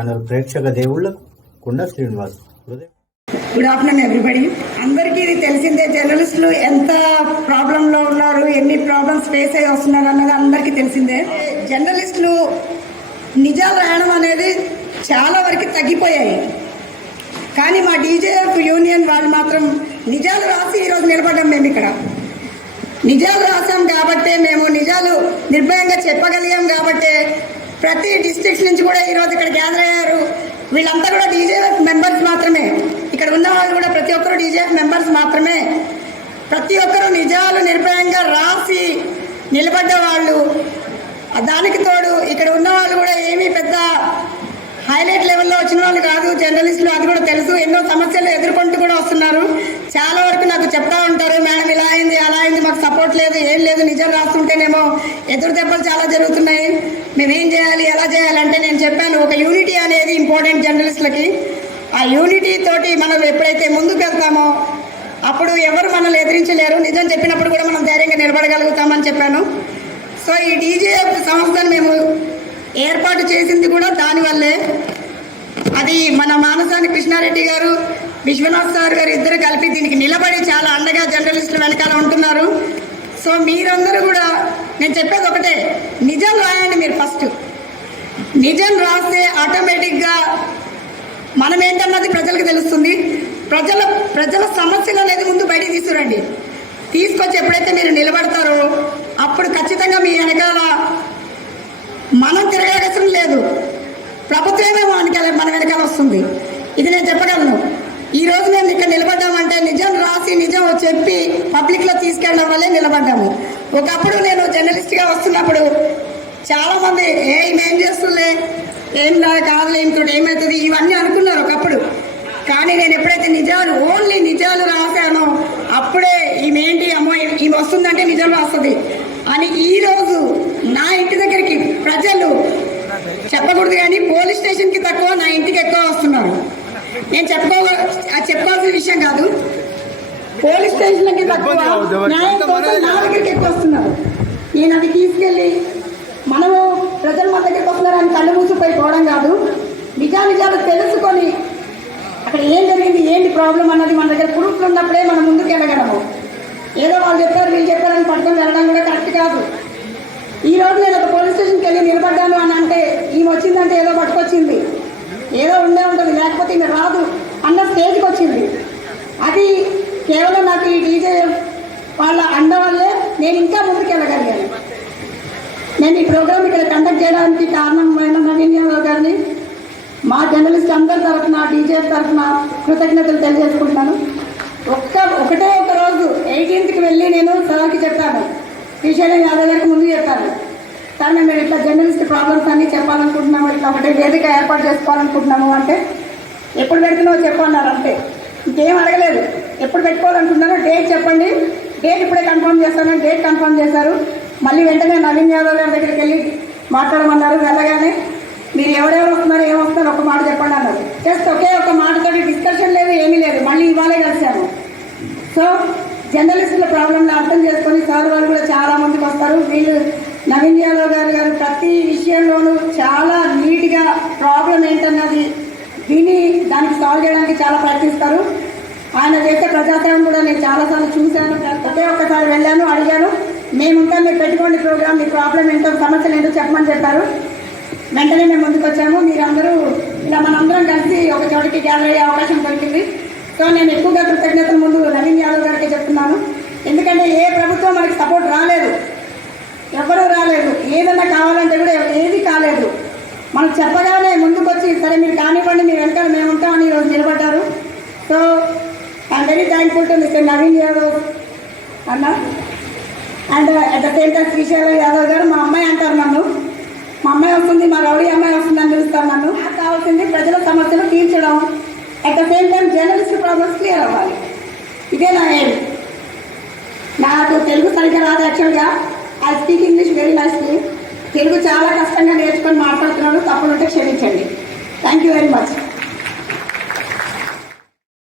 Channel ప్రేక్షక దేవుళ్ళకు కుండ శ్రీనివాస్ గుడ్ ఆఫ్టర్నూన్ ఎవ్రీబడి అందరికీ ఇది తెలిసిందే జర్నలిస్టులు ఎంత ప్రాబ్లంలో ఉన్నారు ఎన్ని ప్రాబ్లమ్స్ ఫేస్ అయ్యి వస్తున్నారు అన్నది అందరికీ తెలిసిందే. జర్నలిస్టులు నిజాలు రాయడం అనేది చాలా వరకు తగ్గిపోయాయి. కానీ మా డీజేఎఫ్ యూనియన్ వాళ్ళు మాత్రం నిజాలు రాసి ఈరోజు నిలబడ్డాం మేము ఇక్కడ. నిజాలు రాసాం కాబట్టే మేము నిజాలు నిర్భయంగా చెప్పగలిగాం కాబట్టే ప్రతి డిస్ట్రిక్ట్ నుంచి కూడా ఈరోజు ఇక్కడ గ్యాదర్ అయ్యారు. వీళ్ళంతా కూడా డీజేఎఫ్ మెంబర్స్ మాత్రమే. ఇక్కడ ఉన్న వాళ్ళు కూడా ప్రతి ఒక్కరు డీజేఎఫ్ మెంబర్స్ మాత్రమే. ప్రతి ఒక్కరు నిజాలు నిర్భయంగా రాసి నిలబడ్డ వాళ్ళు. దానికి తోడు ఇక్కడ ఉన్న వాళ్ళు కూడా ఏమీ పెద్ద హైలైట్ లెవెల్లో వచ్చిన వాళ్ళు కాదు జర్నలిస్టులు అది కూడా తెలుసు. ఎన్నో సమస్యలు ఎదుర్కొంటూ కూడా వస్తున్నారు. చాలా వరకు నాకు చెప్తా ఉంటారు మేడం ఇలా అయింది అలా అయింది మాకు సపోర్ట్ లేదు ఏం లేదు నిజం రాస్తుంటేనేమో ఎదురు దెబ్బలు చాలా జరుగుతున్నాయి. మేమేం చేయాలి ఎలా చేయాలంటే నేను చెప్పాను ఒక యూనిటీ అనేది ఇంపార్టెంట్ జర్నలిస్టులకి. ఆ యూనిటీ తోటి మనం ఎప్పుడైతే ముందుకు వెళ్తామో అప్పుడు ఎవరు మనల్ని ఎదిరించలేరు. నిజం చెప్పినప్పుడు కూడా మనం ధైర్యంగా నిలబడగలుగుతామని చెప్పాను. సో ఈ డీజే సంస్థను మేము ఏర్పాటు చేసింది కూడా దానివల్లే అది మన మానసాని కృష్ణారెడ్డి గారు విశ్వనాథ్ సార్ గారు ఇద్దరు కలిపి దీనికి నిలబడి చాలా అండగా జర్నలిస్టులు వెనకాల ఉంటున్నారు. సో మీరందరూ కూడా నేను చెప్పేది ఒకటే నిజం రాయండి మీరు ఫస్ట్. నిజం రాస్తే ఆటోమేటిక్గా మనం ఏంటన్నది ప్రజలకు తెలుస్తుంది. ప్రజల ప్రజల సమస్యలు అనేది ముందు బయటికి తీసుకురండి. తీసుకొచ్చి ఎప్పుడైతే మీరు నిలబడతారో అప్పుడు ఖచ్చితంగా మీ వెనకాల మనం తిరగవలసిన లేదు. ప్రభుత్వమే మనకి మన వెనకాల వస్తుంది. ఇది నేను చెప్పగలను. ఈ రోజు మేము ఇక్కడ నిలబడ్డామంటే నిజం రాసి నిజం చెప్పి పబ్లిక్లో తీసుకెళ్ళడం వల్లే నిలబడ్డాము. ఒకప్పుడు నేను జర్నలిస్ట్గా వస్తున్నప్పుడు చాలామంది ఏ ఏం చేస్తుందే ఏం కాదులే ఇంకోటి ఏమవుతుంది ఇవన్నీ అనుకున్నారు ఒకప్పుడు. కానీ నేను ఎప్పుడైతే నిజాలు ఓన్లీ నిజాలు రాశానో అప్పుడే ఈమె ఏంటి అమ్మో ఈమె వస్తుందంటే నిజం రాస్తుంది. అని ఈరోజు రోజు నా ఇంటి దగ్గరికి ప్రజలు చెప్పకూడదు కానీ పోలీస్ స్టేషన్కి తక్కువ నా ఇంటికి ఎక్కువ వస్తున్నారు. నేను చెప్పుకో అది చెప్పుకోవాల్సిన విషయం కాదు. పోలీస్ స్టేషన్లకి తక్కువ న్యాయం కోసం నా దగ్గరికి ఎక్కువ వస్తున్నారు. నేను అది తీసుకెళ్ళి మనము ప్రజలు మన దగ్గరికి వస్తున్నారని కళ్ళు మూసిపోయి పోవడం కాదు. నిజా నిజాలు తెలుసుకొని అక్కడ ఏం జరిగింది ఏంటి ప్రాబ్లం అన్నది మన దగ్గర ప్రూఫ్లు ఉన్నప్పుడే మనం ముందుకు వెళ్ళగలము ఏదో వాళ్ళు చెప్పారు వీళ్ళు చెప్పారని పట్టుకొని వెళ్ళడం కూడా కరెక్ట్ కాదు. ఈ రోజు నేను ఒక పోలీస్ స్టేషన్కి వెళ్ళి నిలబడ్డాను అని అంటే ఈమె వచ్చిందంటే ఏదో పట్టుకొచ్చింది. ఏదో ఉండే ఉంటుంది లేకపోతే ఈమె రాదు అన్న స్టేజ్కి వచ్చింది. అది కేవలం నాకు ఈ డీజే వాళ్ళ అండ వల్లే నేను ఇంకా ముందుకు వెళ్ళగలిగాను. నేను ఈ ప్రోగ్రామ్ ఇక్కడ కండక్ట్ చేయడానికి కారణమైన నవీన్ యాదవ్ గారిని మా జర్నలిస్ట్ అందరి తరఫున డీజే తరఫున కృతజ్ఞతలు తెలియజేసుకుంటున్నాను. ఒక్క ఒకటే ఒక రోజు ఎయిటీన్త్కి వెళ్ళి నేను సార్కి చెప్పాను. శ్రీశైలం యాదవ్ గారికి ముందు చెప్పాను సార్ మేము ఇట్లా జర్నలిస్ట్ ప్రాబ్లమ్స్ అన్నీ చెప్పాలనుకుంటున్నాము ఇట్లా ఒకటి వేదిక ఏర్పాటు చేసుకోవాలనుకుంటున్నాము అంటే ఎప్పుడు పెడుతున్నావు చెప్పన్నారు అంతే ఇంకేం అడగలేదు. ఎప్పుడు పెట్టుకోవాలనుకుంటున్నారో డేట్ చెప్పండి. డేట్ ఇప్పుడే కన్ఫర్మ్ చేస్తానని డేట్ కన్ఫర్మ్ చేశారు. మళ్ళీ వెంటనే నవీన్ యాదవ్ గారి దగ్గరికి వెళ్ళి మాట్లాడమన్నారు. వెళ్ళగానే మీరు ఎవరెవరు వస్తున్నారు ఏమొస్తున్నారు ఒక మాట చెప్పండి అన్నారు. జస్ట్ ఒకే ఒక మాటతో డిస్కషన్ లేదు ఏమీ లేదు మళ్ళీ ఇవాళే కలిసాము సో జర్నలిస్టుల ప్రాబ్లంని అర్థం చేసుకొని సార్ వాళ్ళు కూడా చాలా మందికి వస్తారు. వీళ్ళు నవీన్ యాదవ్ గారు గారు ప్రతి విషయంలోనూ చాలా నీట్గా ప్రాబ్లం ఏంటన్నది విని దానికి సాల్వ్ చేయడానికి చాలా ప్రయత్నిస్తారు. ఆయన చేసే ప్రజాసేవం కూడా నేను చాలాసార్లు చూశాను. ఒకే ఒక్కసారి వెళ్ళాను అడిగాను. మేముంటా మీరు పెట్టుకోండి ప్రోగ్రామ్ మీ ప్రాబ్లం ఏంటో సమస్యలు ఏంటో చెప్పమని చెప్పారు. వెంటనే మేము ముందుకు వచ్చాము మీరందరూ ఇలా మనందరం కలిసి ఒక చోటికి గ్యాదర్ అయ్యే అవకాశం దొరికింది. సో నేను ఎక్కువగా కృతజ్ఞతల ముందు నవీన్ యాదవ్ గారికి చెప్తున్నాను. ఎందుకంటే ఏ ప్రభుత్వం మనకి సపోర్ట్ రాలేదు. ఎవరూ రాలేదు. ఏదన్నా కావాలంటే కూడా ఏది కాలేదు. మనకు చెప్పగానే ముందుకొచ్చి సరే మీరు కానివ్వండి మీరు వెనకాల మేము ఉంటామని ఈరోజు నిలబడ్డారు. So I'm very thankful to mister Naveen Yadav అన్న. And at the same time Srisailam Yadav గారు మా అమ్మాయి అంటారు నన్ను. మా అమ్మాయి వస్తుంది మా రౌడీ అమ్మాయి వస్తుంది అని పిలుస్తారు నన్ను. నాకు కావాల్సింది ప్రజల సమస్యలు తీర్చడం. At the same time journalist problems clear అవ్వాలి. ఇదే నా ఎయిమ్ నాకు తెలుగు సరిగ్గా రాదు యాక్చువల్గా I speak English very nicely Telugu చాలా కష్టంగా నేర్చుకొని మాట్లాడుతున్నాను. తప్పులుంటే క్షమించండి. Thank you very much